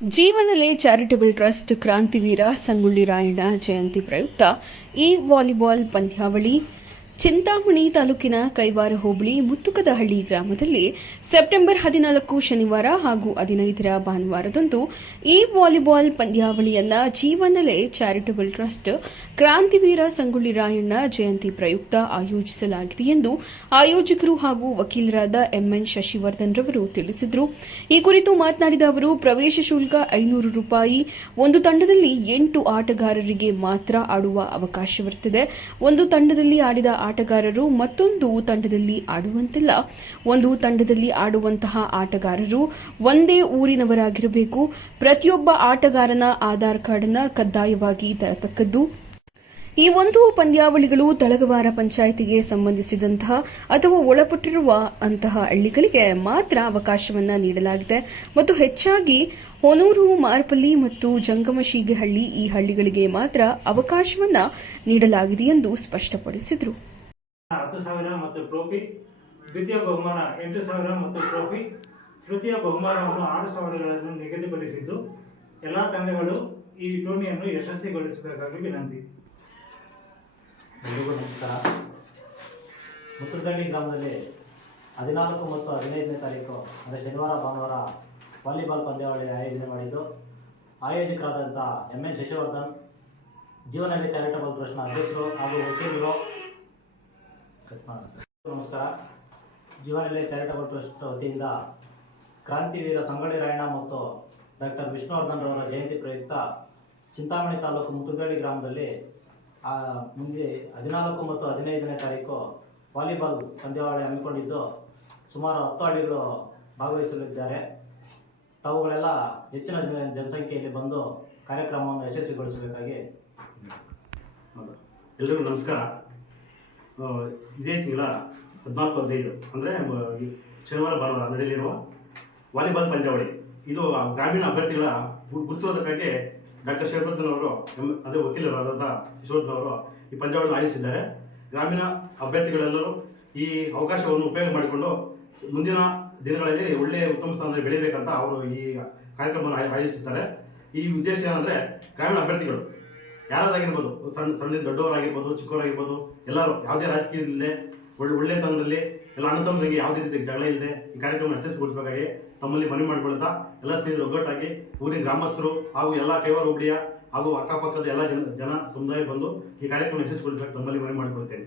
ಜೀವನಲೆ charitable trust ಕ್ರಾಂತಿವೀರ ಸಂಗೊಳ್ಳಿ ರಾಯಣ್ಣ ಜಯಂತಿ ಪ್ರಯುಕ್ತ ಈ volleyball ಪಂದ್ಯಾವಳಿ ಚಿಂತಾಮಣಿ ತಾಲೂಕಿನ ಕೈವಾರ ಹೋಬಳಿ ಮುತ್ತುಕದಹಳ್ಳಿ ಗ್ರಾಮದಲ್ಲಿ ಸೆಪ್ಟೆಂಬರ್ 14 ಶನಿವಾರ ಹಾಗೂ 15 ಭಾನುವಾರದಂದು ಈ ವಾಲಿಬಾಲ್ ಪಂದ್ಯಾವಳಿಯನ್ನ ಜೀವನಲೆ ಚಾರಿಟಬಲ್ ಟ್ರಸ್ಟ್ ಕ್ರಾಂತಿವೀರ ಸಂಗೊಳ್ಳಿ ರಾಯಣ್ಣ ಜಯಂತಿ ಪ್ರಯುಕ್ತ ಆಯೋಜಿಸಲಾಗಿದೆ ಎಂದು ಆಯೋಜಕರು ಹಾಗೂ ವಕೀಲರಾದ ಎಂಎನ್ ಶಶಿವರ್ಧನ್ ರವರು ತಿಳಿಸಿದರು. ಈ ಕುರಿತು ಮಾತನಾಡಿದ ಅವರು, ಪ್ರವೇಶ ಶುಲ್ಕ 500 ರೂಪಾಯಿ. ಒಂದು ತಂಡದಲ್ಲಿ 8 ಆಟಗಾರರಿಗೆ ಮಾತ್ರ ಆಡುವ ಅವಕಾಶವಿರುತ್ತದೆ. ಒಂದು ತಂಡದಲ್ಲಿ ಆಡಿದ ಆಟಗಾರರು ಮತ್ತೊಂದು ತಂಡದಲ್ಲಿ ಆಡುವಂತಿಲ್ಲ. ಒಂದು ತಂಡದಲ್ಲಿ ಆಡುವಂತಹ ಆಟಗಾರರು ಒಂದೇ ಊರಿನವರಾಗಿರಬೇಕು. ಪ್ರತಿಯೊಬ್ಬ ಆಟಗಾರನ ಆಧಾರ್ ಕಾರ್ಡ್ ಅನ್ನು ಕಡ್ಡಾಯವಾಗಿ ತರತಕ್ಕದ್ದು. ಈ ಒಂದು ಪಂದ್ಯಾವಳಿಗಳು ತಳಗವಾರ ಪಂಚಾಯಿತಿಗೆ ಸಂಬಂಧಿಸಿದಂತಹ ಅಥವಾ ಒಳಪಟ್ಟಿರುವ ಅಂತಹ ಹಳ್ಳಿಗಳಿಗೆ ಮಾತ್ರ ಅವಕಾಶವನ್ನು ನೀಡಲಾಗಿದೆ ಮತ್ತು ಹೆಚ್ಚಾಗಿ ಹೊನೂರು, ಮಾರ್ಪಲ್ಲಿ ಮತ್ತು ಜಂಗಮಶೀಗೆಹಳ್ಳಿ ಈ ಹಳ್ಳಿಗಳಿಗೆ ಮಾತ್ರ ಅವಕಾಶವನ್ನು ನೀಡಲಾಗಿದೆ ಎಂದು ಸ್ಪಷ್ಟಪಡಿಸಿದರು. 10,000 ಮತ್ತು ಟ್ರೋಫಿ, ದ್ವಿತೀಯ ಬಹುಮಾನ 8,000 ಮತ್ತು ಟ್ರೋಫಿ, ತೃತೀಯ ಬಹುಮಾನವನ್ನು 6,000ಗಳನ್ನು ನಿಗದಿಪಡಿಸಿದ್ದು ಎಲ್ಲಾ ತಂಡಗಳು ಈ ಟೂರ್ನಿಯನ್ನು ಯಶಸ್ವಿಗೊಳಿಸಬೇಕಾಗಿ ವಿನಂತಿ. ಎಲ್ರಿಗೂ ನಮಸ್ಕಾರ. ಮುತ್ತುಕದಹಳ್ಳಿ ಗ್ರಾಮದಲ್ಲಿ 14 ಮತ್ತು 15ನೇ ತಾರೀಕು ಅಂದರೆ ಶನಿವಾರ ಭಾನುವಾರ ವಾಲಿಬಾಲ್ ಪಂದ್ಯಾವಳಿ ಆಯೋಜನೆ ಮಾಡಿದ್ದು, ಆಯೋಜಕರಾದಂಥ ಎಂಎನ್ ಶಶಿವರ್ಧನ್, ಜೀವನಲೆ ಚಾರಿಟಬಲ್ ಟ್ರಸ್ಟ್ನ ಅಧ್ಯಕ್ಷರು ಹಾಗೂ ವಕೀಲರು. ನಮಸ್ಕಾರ. ಜೀವನಲೆ ಚಾರಿಟಬಲ್ ಟ್ರಸ್ಟ್ ವತಿಯಿಂದ ಕ್ರಾಂತಿವೀರ ಸಂಗೊಳ್ಳಿ ರಾಯಣ್ಣ ಮತ್ತು ಡಾಕ್ಟರ್ ವಿಷ್ಣುವರ್ಧನ್ ರವರ ಜಯಂತಿ ಪ್ರಯುಕ್ತ ಚಿಂತಾಮಣಿ ತಾಲೂಕು ಮುತ್ತುಕದಹಳ್ಳಿ ಗ್ರಾಮದಲ್ಲಿ ಮುಂದೆ 14 ಮತ್ತು 15ನೇ ತಾರೀಕು ವಾಲಿಬಾಲ್ ಪಂದ್ಯಾವಳಿ ಹಮ್ಮಿಕೊಂಡಿದ್ದು ಸುಮಾರು 10 ಹಳ್ಳಿಗಳು ಭಾಗವಹಿಸಲಿದ್ದಾರೆ. ತಾವುಗಳೆಲ್ಲ ಹೆಚ್ಚಿನ ಜನಸಂಖ್ಯೆಯಲ್ಲಿ ಬಂದು ಕಾರ್ಯಕ್ರಮವನ್ನು ಯಶಸ್ವಿಗೊಳಿಸಬೇಕಾಗಿ. ಎಲ್ರಿಗೂ ನಮಸ್ಕಾರ. ಇದೇ ತಿಂಗಳ 14-15 ಅಂದರೆ ಶನಿವಾರ ಭಾನುವಾರ ನಡೆಯಲಿರುವ ವಾಲಿಬಾಲ್ ಪಂದ್ಯಾವಳಿ ಇದು ಗ್ರಾಮೀಣ ಅಭ್ಯರ್ಥಿಗಳ ಗುರುತಿಸೋದಕ್ಕಾಗಿ ಡಾಕ್ಟರ್ ಶಶಿವರ್ಧನ್ ಅವರು, ಅದೇ ವಕೀಲರಾದಂಥ ಶಶಿವರ್ಧನ್ ಅವರು ಈ ಪಂದ್ಯಾವಳಿಯನ್ನು ಆಯೋಜಿಸಿದ್ದಾರೆ. ಗ್ರಾಮೀಣ ಅಭ್ಯರ್ಥಿಗಳೆಲ್ಲರೂ ಈ ಅವಕಾಶವನ್ನು ಉಪಯೋಗ ಮಾಡಿಕೊಂಡು ಮುಂದಿನ ದಿನಗಳಲ್ಲಿ ಒಳ್ಳೆಯ ಉತ್ತಮ ಸ್ಥಾನದಲ್ಲಿ ಬೆಳೀಬೇಕಂತ ಅವರು ಈ ಕಾರ್ಯಕ್ರಮವನ್ನು ಆಯೋಜಿಸುತ್ತಾರೆ. ಈ ಉದ್ದೇಶ ಏನಂದರೆ, ಗ್ರಾಮೀಣ ಅಭ್ಯರ್ಥಿಗಳು ಯಾರಾಗಿರ್ಬೋದು, ಸಣ್ಣ ದೊಡ್ಡವರಾಗಿರ್ಬೋದು, ಚಿಕ್ಕವರಾಗಿರ್ಬೋದು, ಎಲ್ಲರೂ ಯಾವುದೇ ರಾಜಕೀಯ ಇಲ್ಲದೆ ಒಳ್ಳೆ ತನದಲ್ಲಿ ಎಲ್ಲ ಅಣ್ಣತಮ್ಮರಿಗೆ ಯಾವುದೇ ರೀತಿ ಜಗಳ ಇಲ್ಲದೆ ಈ ಕಾರ್ಯಕ್ರಮ ಯಶಸ್ವಿಗೊಳಿಸಬೇಕಾಗಿ ತಮ್ಮಲ್ಲಿ ಮನವಿ ಮಾಡಿಕೊಳ್ತಾ ಎಲ್ಲ ಸ್ನೇಹಿತರು ಒಗ್ಗಟ್ಟಾಗಿ ಊರಿನ ಗ್ರಾಮಸ್ಥರು ಹಾಗೂ ಎಲ್ಲ ಕೈವಾರ ಹೋಬಳಿಯ ಹಾಗೂ ಅಕ್ಕಪಕ್ಕದ ಎಲ್ಲ ಜನ ಸಮುದಾಯ ಬಂದು ಈ ಕಾರ್ಯಕ್ರಮ ಯಶಸ್ವಿಗೊಳಿಸಬೇಕು ತಮ್ಮಲ್ಲಿ ಮನವಿ ಮಾಡಿಕೊಳ್ತೇನೆ.